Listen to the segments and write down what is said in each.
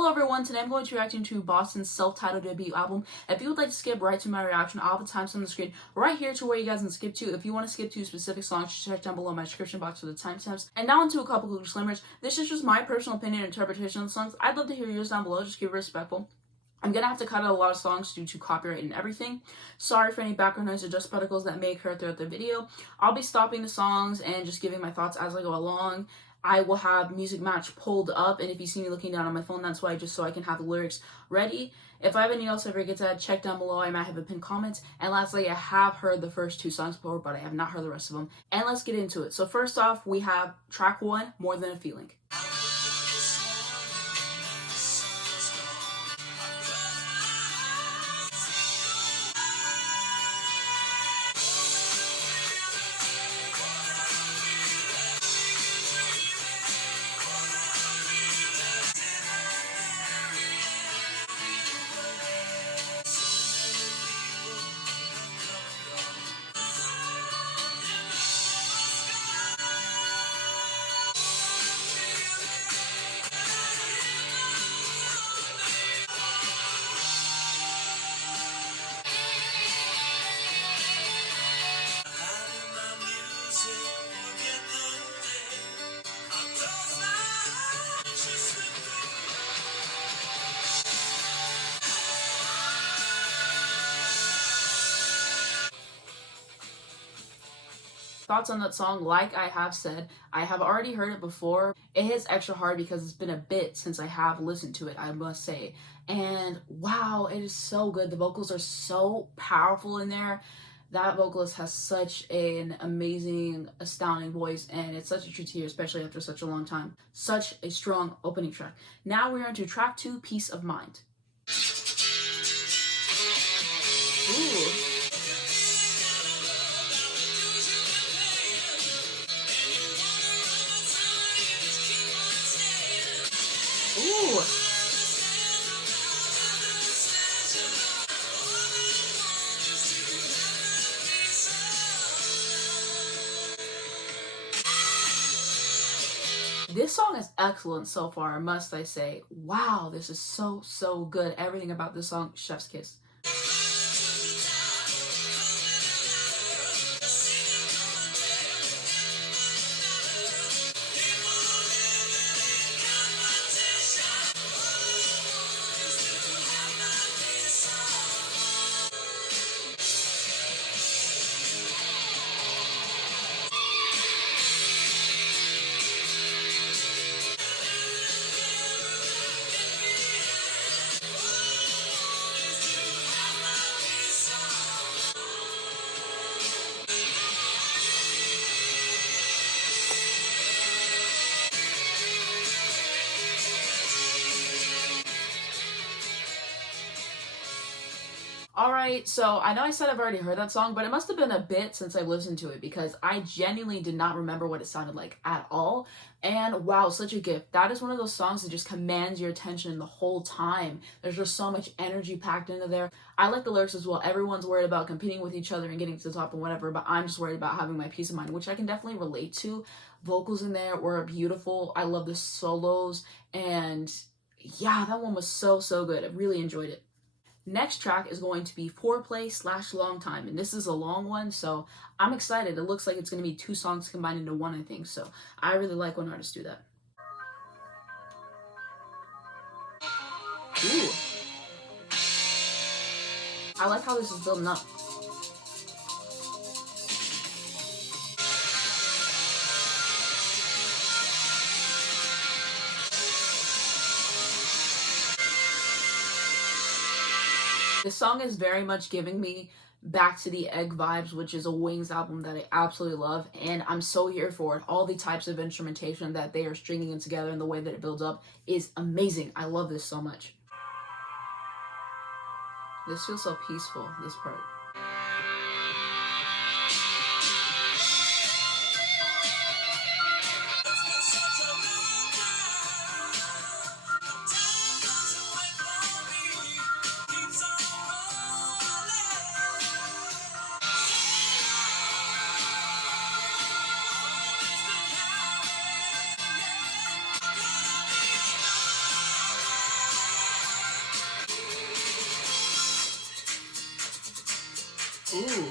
Hello everyone, today I'm going to be reacting to Boston's self-titled debut album. If you would like to skip right to my reaction, I'll have the timestamp on the screen right here to where you guys can skip to. If you want to skip to specific songs, just check down below in my description box for the timestamps. And now into a couple quick disclaimers. This is just my personal opinion and interpretation of the songs. I'd love to hear yours down below, just keep it respectful. I'm gonna have to cut out a lot of songs due to copyright and everything. Sorry for any background noise or dust particles that may occur throughout the video. I'll be stopping the songs and just giving my thoughts as I go along. I will have Music Match pulled up, and if you see me looking down on my phone, that's why, just so I can have the lyrics ready. If I have anything else I forget to add, check down below. I might have a pinned comment. And lastly, I have heard the first two songs before, but I have not heard the rest of them. And let's get into it. So first off, we have track 1, More Than a Feeling. Thoughts on that song, like I have said, I have already heard it before. It hits extra hard because it's been a bit since I have listened to it, I must say. And wow, it is so good. The vocals are so powerful in there. That vocalist has such an amazing, astounding voice, and it's such a treat to hear, especially after such a long time. Such a strong opening track. Now we're into track 2, Peace of Mind. Ooh. Ooh. This song is excellent so far, must I say. Wow, this is so good. Everything about this song, chef's kiss. Alright, so I know I said I've already heard that song, but it must have been a bit since I've listened to it because I genuinely did not remember what it sounded like at all. And wow, such a gift. That is one of those songs that just commands your attention the whole time. There's just so much energy packed into there. I like the lyrics as well. Everyone's worried about competing with each other and getting to the top and whatever, but I'm just worried about having my peace of mind, which I can definitely relate to. Vocals in there were beautiful. I love the solos, and yeah, that one was so good. I really enjoyed it. Next track is going to be Foreplay / Long Time, and this is a long one, so I'm excited. It looks like it's going to be 2 songs combined into one, I think, so I really like when artists do that. Ooh. I like how this is building up. This song is very much giving me back to the Egg vibes, which is a Wings album that I absolutely love, and I'm so here for it. All the types of instrumentation that they are stringing it together and the way that it builds up is amazing. I love this so much. This feels so peaceful, this part. Ooh.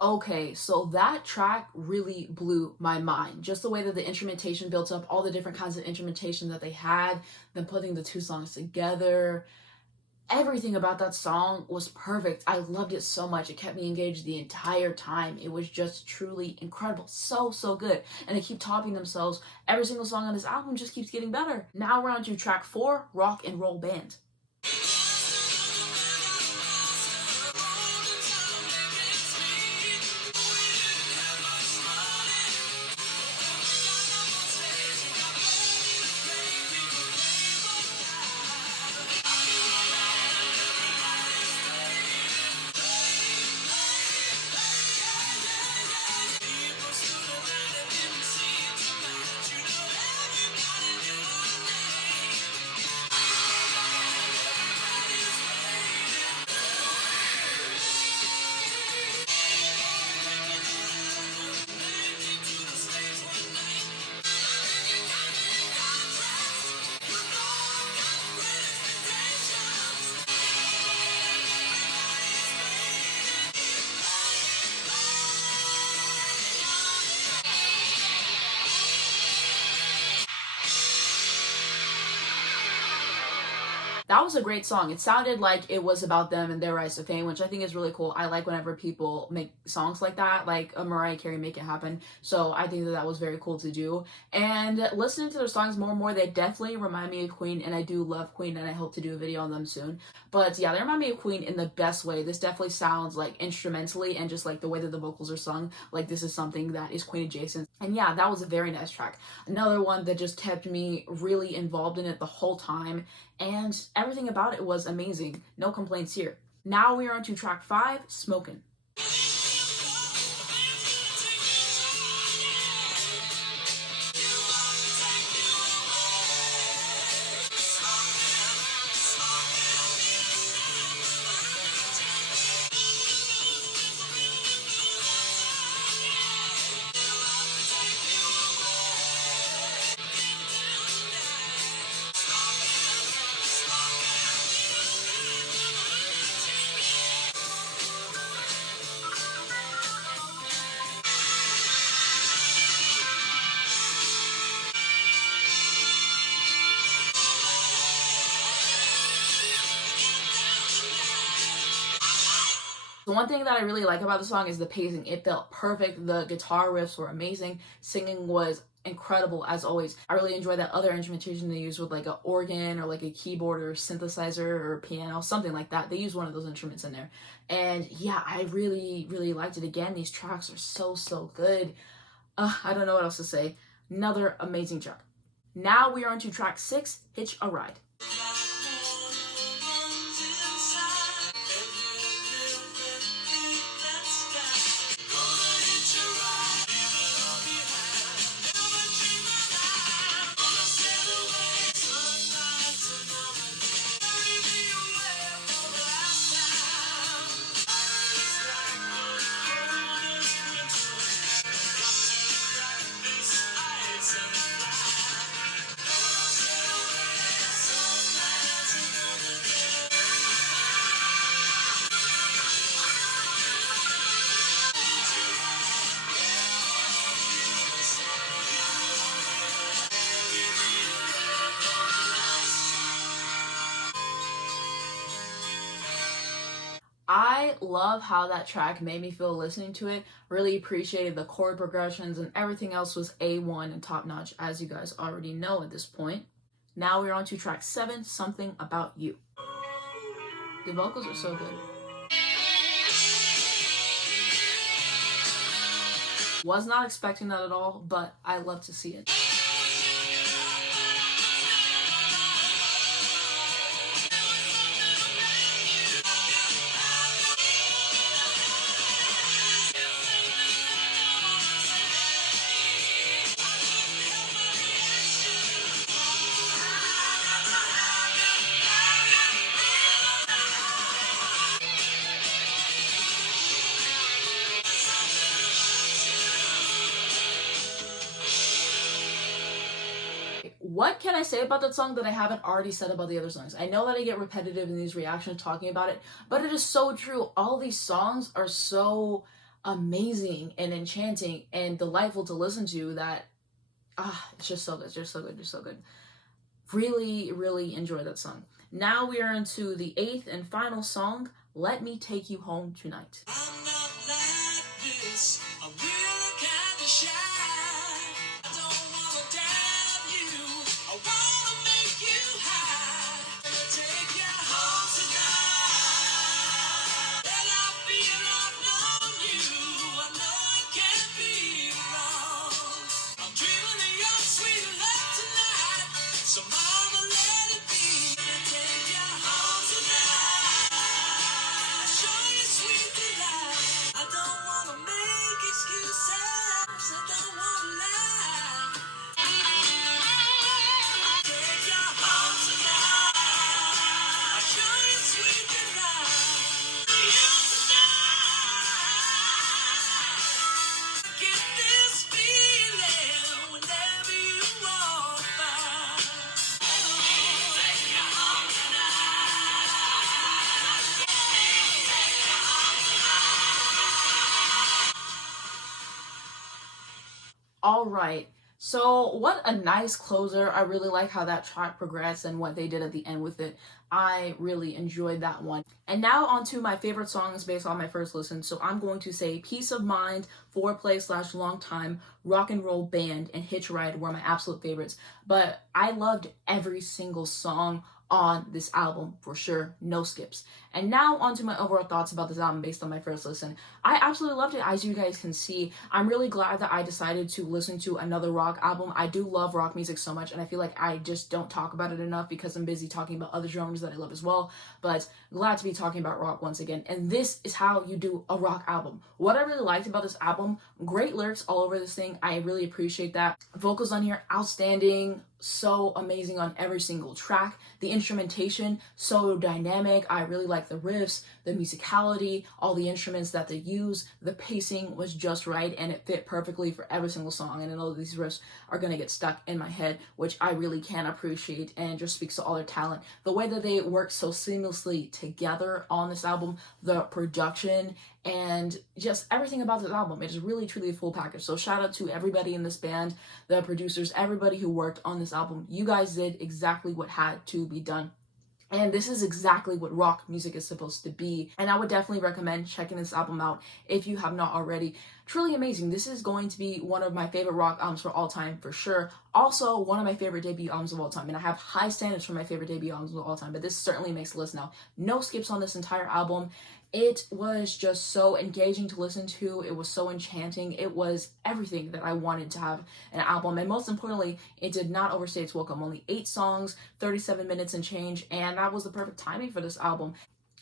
Okay, so that track really blew my mind. Just the way that the instrumentation built up, all the different kinds of instrumentation that they had, then putting the two songs together. Everything about that song was perfect. I loved it so much. It kept me engaged the entire time. It was just truly incredible. So, so good. And they keep topping themselves. Every single song on this album just keeps getting better. Now we're on to track 4, Rock and Roll Band. That was a great song. It sounded like it was about them and their rise to fame, which I think is really cool. I like whenever people make songs like that, like a Mariah Carey, Make It Happen. So I think that that was very cool to do. And listening to their songs more and more, they definitely remind me of Queen, and I do love Queen, and I hope to do a video on them soon. But yeah, they remind me of Queen in the best way. This definitely sounds like instrumentally and just like the way that the vocals are sung, like this is something that is Queen adjacent. And yeah, that was a very nice track. Another one that just kept me really involved in it the whole time, and everything about it was amazing. No complaints here. Now we are on to track 5, Smokin. The one thing that I really like about the song is the pacing. It felt perfect. The guitar riffs were amazing. Singing was incredible as always. I really enjoy that other instrumentation they use with like an organ or like a keyboard or synthesizer or piano, something like that. They use one of those instruments in there. And yeah, I really, really liked it. Again, these tracks are so, so good. I don't know what else to say. Another amazing track. Now we are on to track 6, Hitch a Ride. I love how that track made me feel listening to it. Really appreciated the chord progressions, and everything else was A1 and top notch, as you guys already know at this point. Now we're on to track 7, Something About You. The vocals are so good. Was not expecting that at all, but I love to see it. What can I say about that song that I haven't already said about the other songs? I know that I get repetitive in these reactions talking about it, but it is so true. All these songs are so amazing and enchanting and delightful to listen to that it's just so good, just so good, just so good. Really, really enjoy that song. Now we are into the 8th and final song, Let Me Take You Home Tonight. I'm not like this. I'm really kind of shy. I don't want to damn you. I want to make you high. Let me take you home tonight. And I feel I've known you. I know it can't be wrong. I'm dreaming of your sweet love tonight. So mama, let it be. Let me take you home tonight. Show you sweet delight. I don't want to make excuses. I don't want to lie. Take you home tonight. Show you sweet delight. You tonight. Get this feeling whenever you walk by. Take you home tonight. All right. So what a nice closer. I really like how that track progressed and what they did at the end with it. I really enjoyed that one. And now on to my favorite songs based on my first listen. So I'm going to say Peace of Mind, Foreplay / Long Time, Rock and Roll Band, and Hitch Ride were my absolute favorites. But I loved every single song on this album for sure, no skips. And now onto my overall thoughts about this album based on my first listen. I absolutely loved it, as you guys can see. I'm really glad that I decided to listen to another rock album. I do love rock music so much, and I feel like I just don't talk about it enough because I'm busy talking about other genres that I love as well. But glad to be talking about rock once again. And this is how you do a rock album. What I really liked about this album, great lyrics all over this thing. I really appreciate that. Vocals on here, outstanding. So amazing on every single track. The instrumentation, so dynamic. I really like the riffs, the musicality, all the instruments that they use. The pacing was just right and it fit perfectly for every single song. And I know these riffs are going to get stuck in my head, which I really can appreciate and just speaks to all their talent. The way that they work so seamlessly together on this album, the production, and just everything about this album. It is really truly a full package. So shout out to everybody in this band, the producers, everybody who worked on this album. You guys did exactly what had to be done. And this is exactly what rock music is supposed to be. And I would definitely recommend checking this album out if you have not already. Truly amazing. This is going to be one of my favorite rock albums for all time, for sure. Also, one of my favorite debut albums of all time. And I have high standards for my favorite debut albums of all time, but this certainly makes the list now. No skips on this entire album. It was just so engaging to listen to. It was so enchanting. It was everything that I wanted to have an album. And most importantly, it did not overstay its welcome. Only 8 songs, 37 minutes and change. And that was the perfect timing for this album.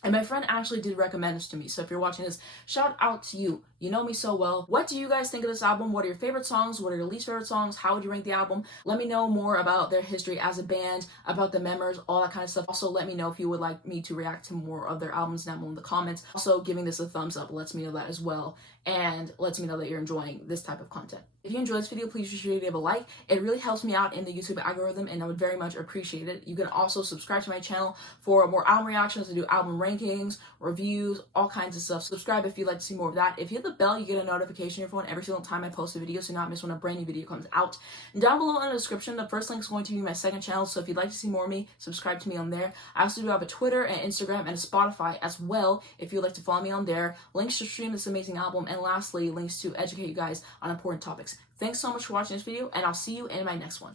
And my friend actually did recommend this to me. So if you're watching this, shout out to you. You know me so well. What do you guys think of this album? What are your favorite songs? What are your least favorite songs? How would you rank the album? Let me know more about their history as a band, about the members, all that kind of stuff. Also, let me know if you would like me to react to more of their albums down below in the comments. Also, giving this a thumbs up lets me know that as well, and lets me know that you're enjoying this type of content. If you enjoyed this video, please be sure to give a like. It really helps me out in the YouTube algorithm, and I would very much appreciate it. You can also subscribe to my channel for more album reactions. I do album rankings, reviews, all kinds of stuff. Subscribe if you'd like to see more of that. If you hit the bell, you get a notification on your phone every single time I post a video, so you not miss when a brand new video comes out. And down below in the description, the first link is going to be my second channel, so if you'd like to see more of me, subscribe to me on there. I also do have a Twitter and Instagram and a Spotify as well, if you'd like to follow me on there. Links to stream this amazing album, and lastly, links to educate you guys on important topics. Thanks so much for watching this video, and I'll see you in my next one.